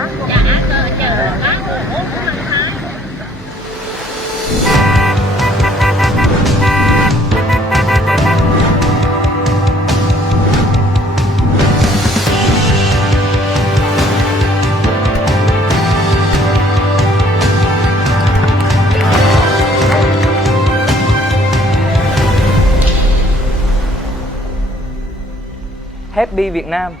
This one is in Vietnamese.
Dạ, chờ bác ơi, ốm của anh Thái. Happy Việt Nam.